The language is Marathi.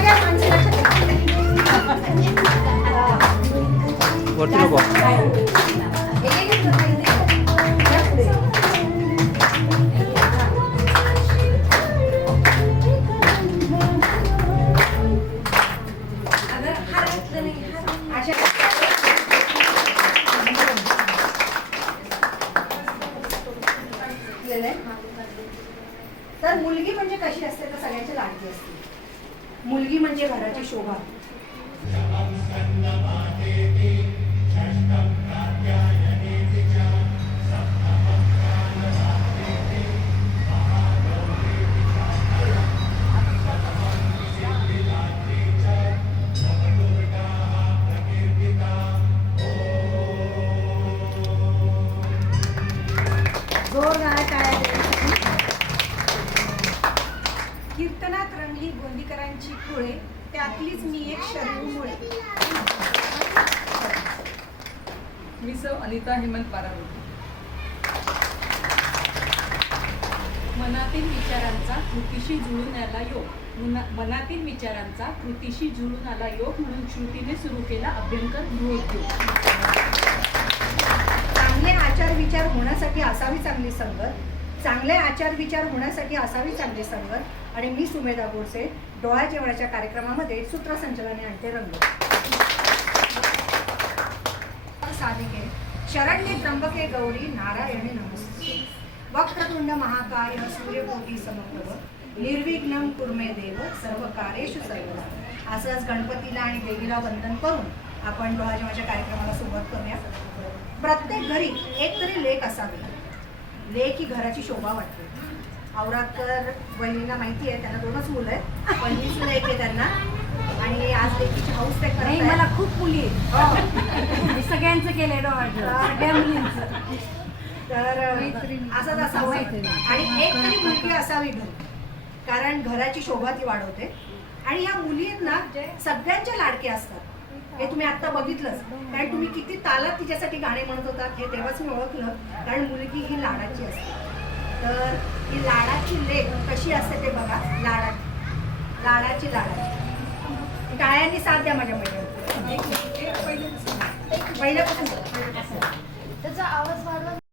घ्या माणसं लक्षात वरती नको. तर मुलगी म्हणजे कशी असते तर सगळ्यांची लाडकी असते. मुलगी म्हणजे घराची शोभा. जोरदार टाळ्या द्या. कीर्तनात रंगली गोंदीकरांची फुळे, त्यातलीच मी एक शरीरमुळे. मी सौ अनिता हेमंत बारावती. मनातील विचारांचा कृतीशी जुळून आला योग. मनातील विचारांचा कृतीशी जुळून आला योग म्हणून श्रुतीने सुरू केला अभ्यंकर गृहोद्योग. चांगले आचार विचार होण्यासाठी असावी चांगली संगत. चांगले आचार विचार होण्यासाठी असावी चांगली संगत. आणि मी सुमेधा गोडसे डोळा जेवणाच्या कार्यक्रमामध्ये सूत्रसंचलने आणते रंग. साधिके शरण्ये त्र्यंबके गौरी नारायणी नमस्ते. वक्रतुंड महाकाय सूर्यकोटी समप्रभ निर्विघ्नं कुर्मे देव सर्व कार्येषु सर्वदा. असंच गणपतीला आणि देवीला वंदन करून आपण डोळा जेवणाच्या कार्यक्रमाला सुरुवात करूया. प्रत्येक घरी एक तरी लेक असावी. लेक ही घराची शोभा वाटते. औरातकर बहिणींना माहिती आहे, त्यांना 2च मुलं आहेत. पहिलीच लेक आहे त्यांना आणि आज लेकीची हौस ते करत आहेत. मला खूप मुली आहेत. मी सगळ्यांचं केलंय सगळ्या मुलींचं. तर असंच असावं आणि एक तरी मुलगी असावी घरी, कारण घराची शोभा ती वाढवते. आणि ह्या मुली आहेत ना सगळ्यांच्या लाडक्या असतात. हे तुम्ही आता बघितलंच, कारण तुम्ही किती तालात तिच्यासाठी गाणे म्हणत होतात हे तेव्हाच मी ओळखलं. कारण मुलगी ही लाडाची असते. तर ही लाडाची लेक कशी असते ते बघा. लाडाची टाळ्यांनी साथ द्या माझ्या मैत्रिणी. पहिल्यापासून त्याचा आवाज वाढवा.